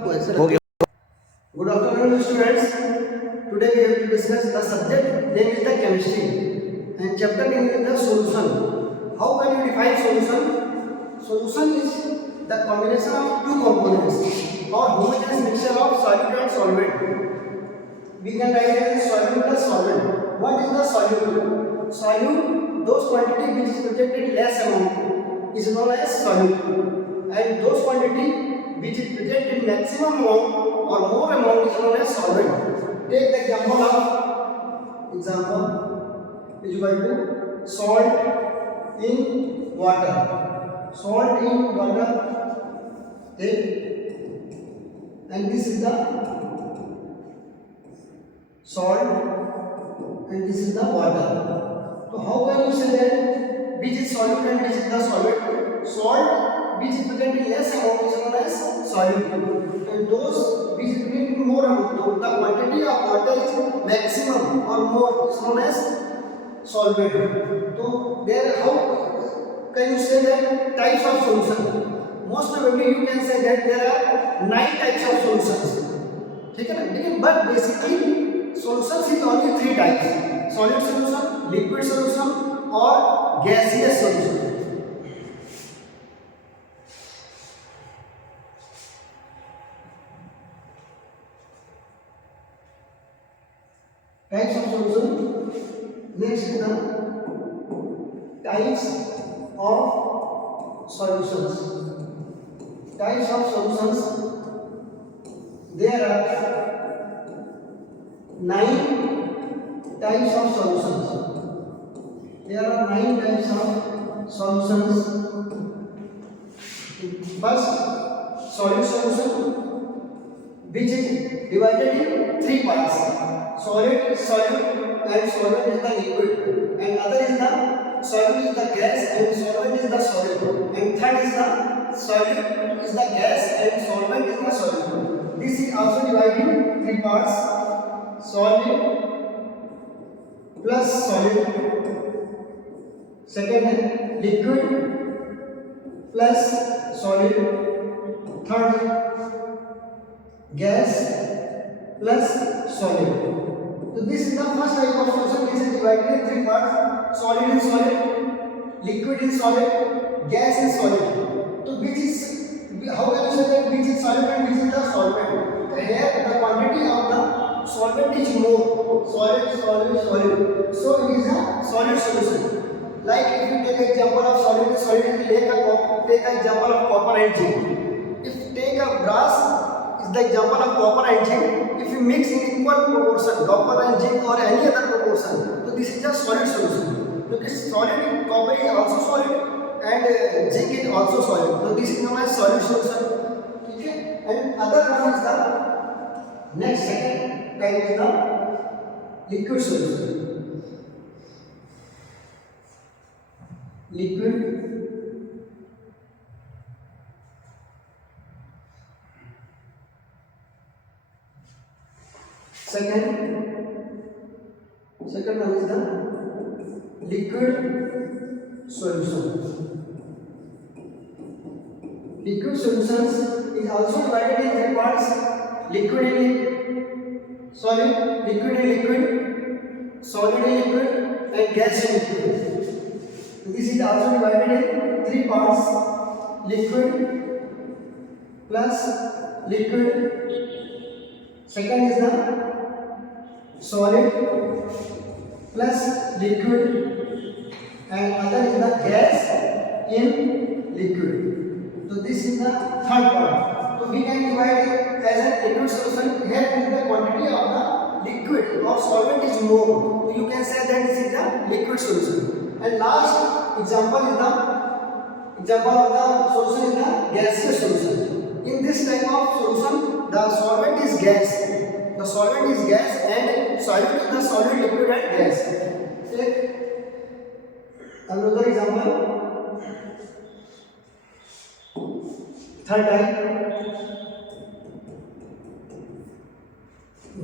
Okay. Good afternoon, students. Today we have to discuss the subject name is the chemistry and chapter name is the solution. How can you define solution? Solution is the combination of two components or homogeneous mixture of solute and solvent. We can write it as solute plus solvent. What is the solute? Solute, those quantity which is present in less amount is known as solute, and those quantity which is present in maximum amount or more amount is known as solvent. Take the example is equal to salt in water. Salt in water, okay, and this is the salt and this is the water. So how can you say that which is solute and which is the solvent? Salt which is present in less amount is known as solute, and those which is present in more amount, so the quantity of water is maximum or more is known as solvent. So there, how can you say that types of solution? Most probably you can say that there are 9 types of solutions. ठीक है ना, लेकिन but basically solutions is only 3 types: solid solution, liquid solution और gaseous solution. Types of solution. Next is the types of solutions. Types of solutions. There are 9 types of solutions. There are 9 types of solutions. First, solid solution, which is divided in 3 parts: solid, solute, and solvent is the liquid, and other is the solute is the gas and solvent is the solid, and third is the solute is the gas and solvent is the solid. This is also divided in 3 parts: solid plus solid, second liquid plus solid, third gas plus solid. So this is the first type of solution. This is divided in 3 parts: solid in solid, liquid in solid, gas in solid. So which is, how can you say that which is solid and which is the solvent? Here the quantity of the solvent is more. Solid, solid, solid. So it is a solid solution. Like if you take example of solid, take an example of copper and zinc. If take a brass is the example of copper and zinc. If you mix in equal proportion copper and zinc or any other proportion, so this is a solid solution. Because solid, copper is also solid and zinc is also solid. So this is known as solid solution. Okay? And other one is the next second type is the liquid solution. Liquid, second one is the liquid solution. Liquid solutions is also divided in 3 parts: liquid in solid, liquid in liquid, solid in liquid, and gas in liquid. This is also divided in 3 parts: liquid plus liquid, second is the solid plus liquid, and other is the gas in liquid. So this is the third part. So we can divide it as a liquid solution. Here the quantity of the liquid or solvent is more, so you can say that this is the liquid solution. And last example of the solution is the gaseous solution. In this type of solution, the solvent is gas. The solvent is gas and solute is the solid, liquid, and gas. Take another example. Third type,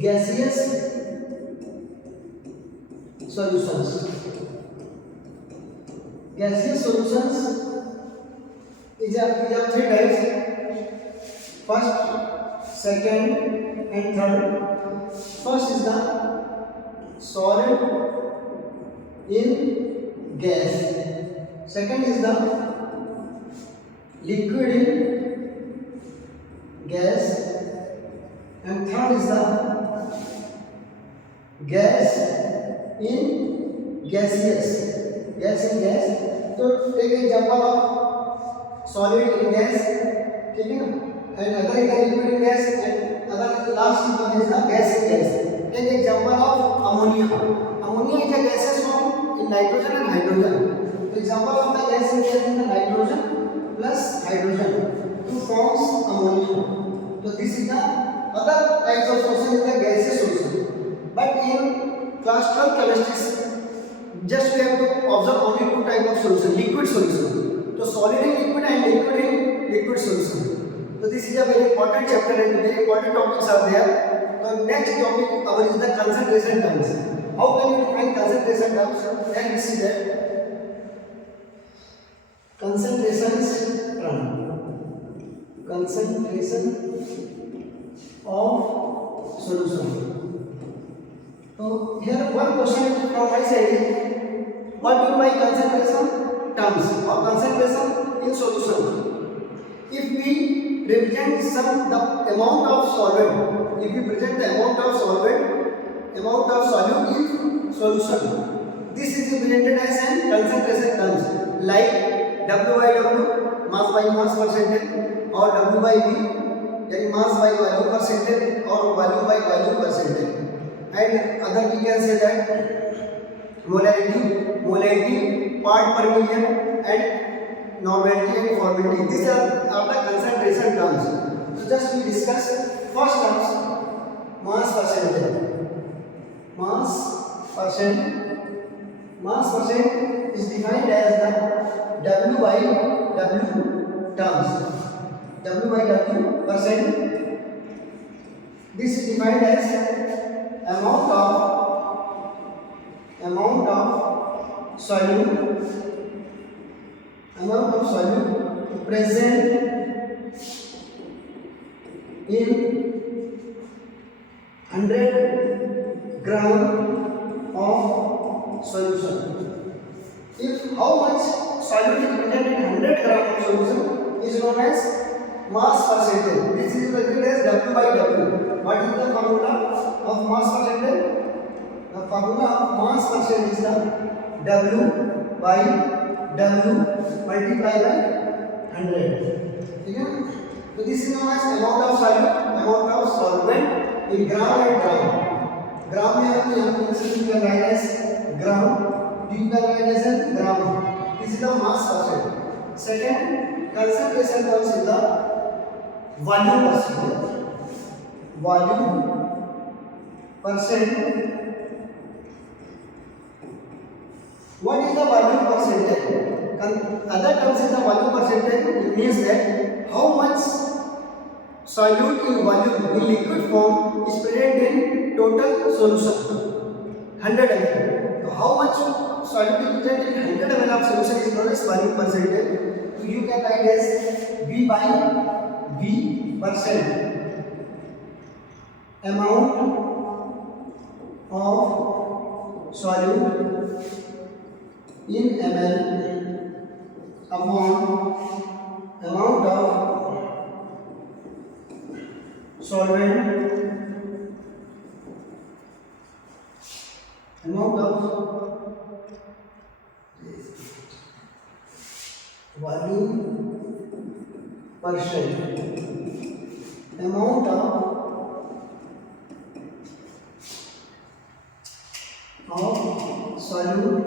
gaseous solutions. Gaseous solutions is of 3 types. First, second and third. First is the solid in gas. Second is the liquid in gas, and third is the gas in gaseous. Gas in gas. तो एक example of solid in gas, ठीक है ना, and other is liquid in gas, and other last one is the gas in gas. Take example of ammonia. Ammonia is a gaseous form in nitrogen and hydrogen. The example of the gas in gas is the nitrogen plus hydrogen to forms ammonia. So this is the other types of solution in the gaseous solution. But in class 12 chemistry, just we have to observe only two types of solution: liquid solution. So solid in liquid and liquid in liquid solution. So this is a very important chapter and very important topics are there. The next topic our is the concentration terms. How can you define concentration terms? Then we see that concentration of solution. So here one question from my side is, what do you mean by concentration terms or concentration in solution? If we represent the amount of solvent, if we present the amount of solute in solution, this is represented as an concentration terms like W by W, mass by mass percentage, or W by V, yani mass by volume percentage or volume by volume percentage. And other we can say that molarity, part per million, and normality and formality. These are the concentration terms. So just we discuss first terms, mass percentage. Mass percent is defined as the W by W terms. W by W percent. This is defined as amount of solute present in 100 gram of solution. If how much solute is present in 100 gram of solution is known as mass percentage. This is represented as W by W. What is the formula of mass percentage? The formula of mass percentage is the W by W multiplied by 100. Okay? So this is known as amount of solvent in gram and gram. Gram में हम यहाँ पे C का write as gram, D का write as gram. This is the mass percent. Second, concentration terms is the volume percentage. Volume percent. What is the volume percentage? Other terms is the volume percentage. It means that how much solute in volume in liquid form is present in total solution. 100 ml. So how much solute is present in 100 ml of solution is known as volume percentage. So you can write as V by V percent. Amount of solute in ml upon amount of solvent, amount of volume percent, amount of solute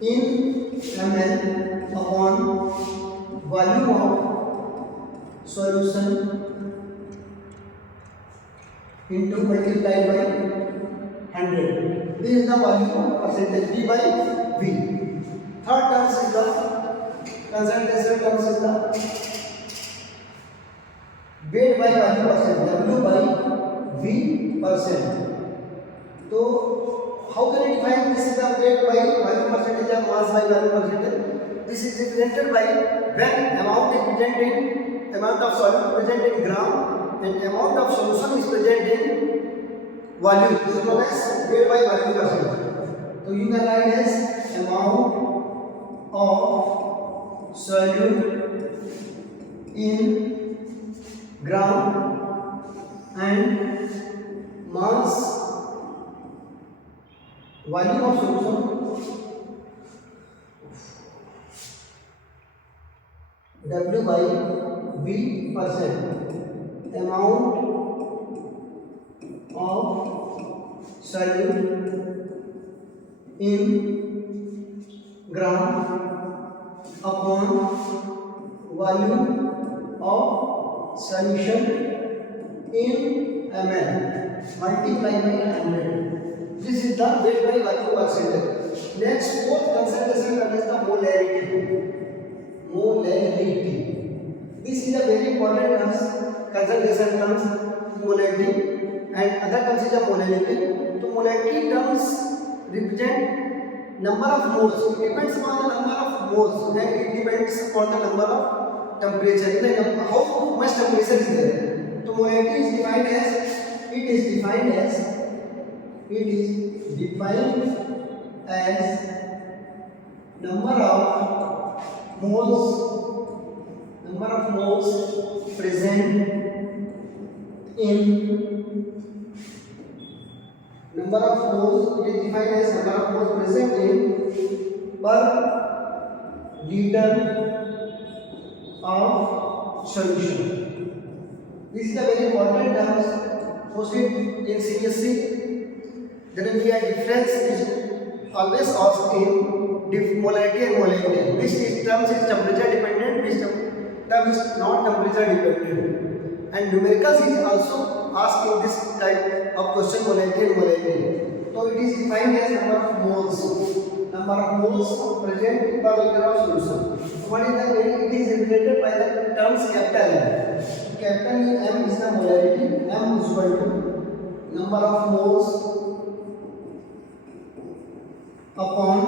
in ml upon volume of solution into multiplied by 100. This is the volume percentage V by V. Third terms is the concentration terms is the weight by volume percent, W by V percent. So how can you define this is the weight by volume percentage or mass by volume percentage? This is represented by when amount is present in amount of solute present in gram and amount of solution is present in volume. This is known as weight by volume percentage. So you can write as amount of solute in gram and mass volume of solution W by V percent. Amount of solute in gram upon volume of solution in ml multiplied by 100. This is the weight by volume percentage. Next, fourth concentration term is the molarity. Molarity. This is a very important terms, concentration terms, molarity, and other terms is a molarity. So molarity terms represent number of moles. It depends upon the number of moles, and it depends upon the number of temperature. Like how much temperature is there. So molarity is defined as number of moles present in number of moles. It is defined as number of moles present in per liter of solution. This is a very important term. Mostly in CSC, there will be a difference is always asked in molarity and molarity. Which terms is temperature dependent, which term is not temperature dependent. And numericals is also asked in this type of question, molarity and molarity. So it is defined as number of moles present per liter of solution. What is the value? It is represented by the terms capital M. Capital M is the molarity. M is equal to number of moles upon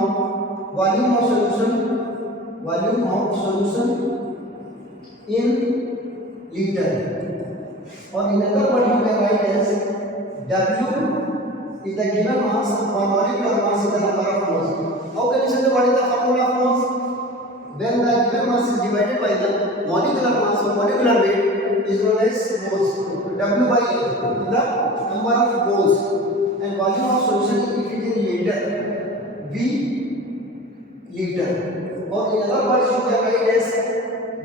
volume of solution in liter. Or in other words, you can write as W is the given mass or molecular mass is the number of moles. How can you say what is the formula of moles? When the given mass is divided by the molecular mass or molecular weight is known as moles. W by A is the number of moles, and volume of solution if it is in liter, V liter. Or in other words, you can write as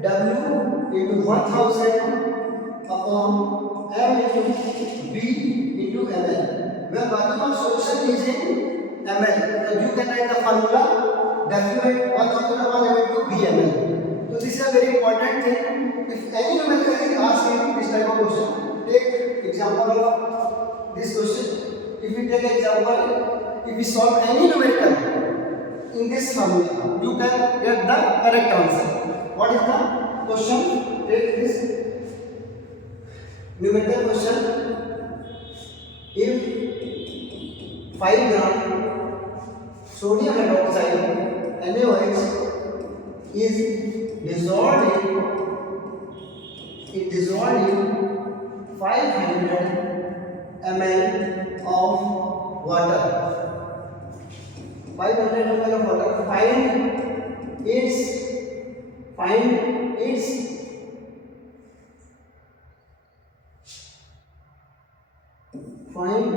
W into 1000 upon M into V into ml. Where volume of solution is in ml, so you can write the formula W by 1000 upon M into V ml. So this is a very important thing. If any numerical is asked in this type of question, take example of this question. If we take example, if we solve any numerical in this formula, you can get the correct answer. What is the question? Take this numerical question. If 5 gram sodium hydroxide NaOH is dissolved in 500 ml of water. 500 ml of water. Find its molarity. Find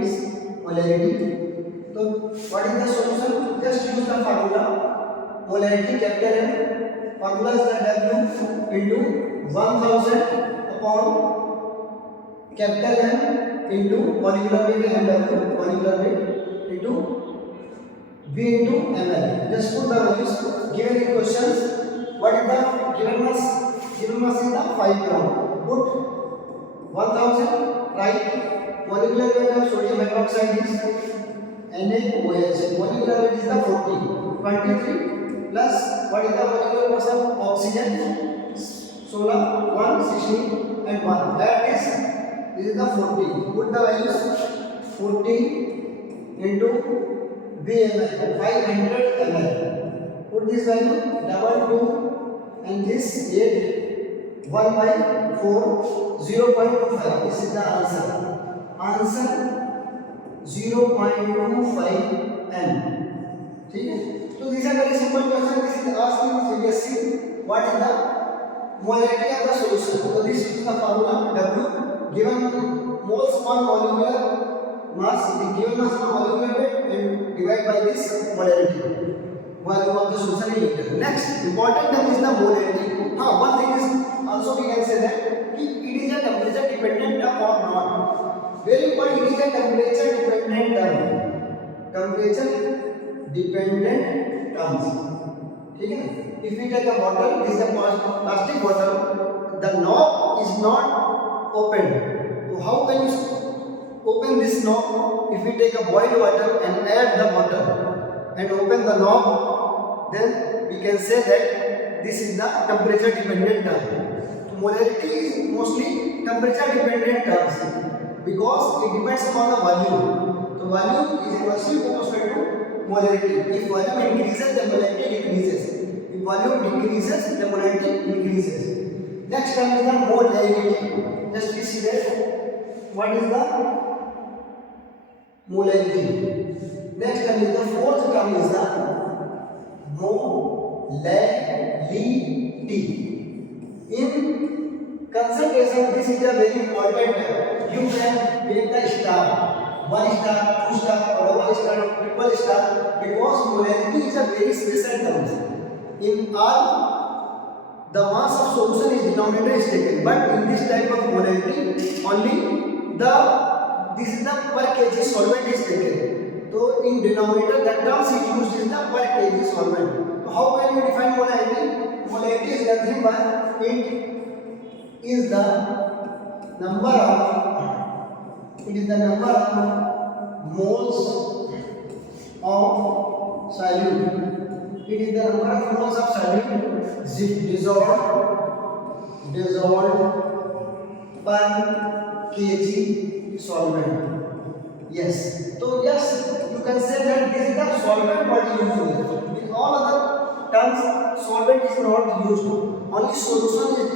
its molarity. So what is the solution? Just use the formula. Molarity capital M. Formula is the W into 1000 upon capital M into molecular weight MW, molecular weight into V into ml. Just put the values given in questions. What is the given mass? Given mass is the 5 gram. Put 1000, right? Molecular weight of sodium hydroxide is NaOH. Molecular weight is the 40. 23 plus what is the molecular mass of oxygen? 16, 1, 16 and 1. That is, this is the 40. Put the values 40 into VML 500 ml. Put this value double 2 and this 8 1 by 4 0.25. This is the answer. Answer 0.25 n. ठीक है. So these are very simple questions. This is asked in previously. What is the molarity of the solution? So this is the formula W given moles per molecular mass, the given mass per molecular weight and divide by this molarity. Volume of the solution in liter. Next important term is the molarity. One thing is also we can say that it is a temperature dependent term or not. Very important, it is a temperature dependent term. Temperature dependent terms. ठीक है. If we take a bottle, this is a plastic bottle. The knob is not open. So how can you open this knob? If we take a boiled water and add the water and open the knob, then we can say that this is the temperature dependent term. So molarity is mostly temperature dependent terms because it depends upon the volume. So volume is inversely proportional to molarity. If volume increases, the molarity decreases. If volume decreases, the molarity increases. Next term is the molarity. Just we see that what is the molarity. Next term is the fourth term is the molality. In concentration, this is a very important term. You can make the star. 1 star, 2 star, or double star, or triple star, because molarity is a very special term. In all, the mass of solution is denominator is taken, but in this type of molarity, only this is the per kg solvent is taken. So in denominator, the terms is used is the per kg solvent. So how can we define molarity? Molarity is nothing but it is the number of moles of solute. It is the number of moles of solute dissolved per kg solvent. Yes. So yes, you can say that this is the solvent what used. In all other terms, solvent is not used. Only solution is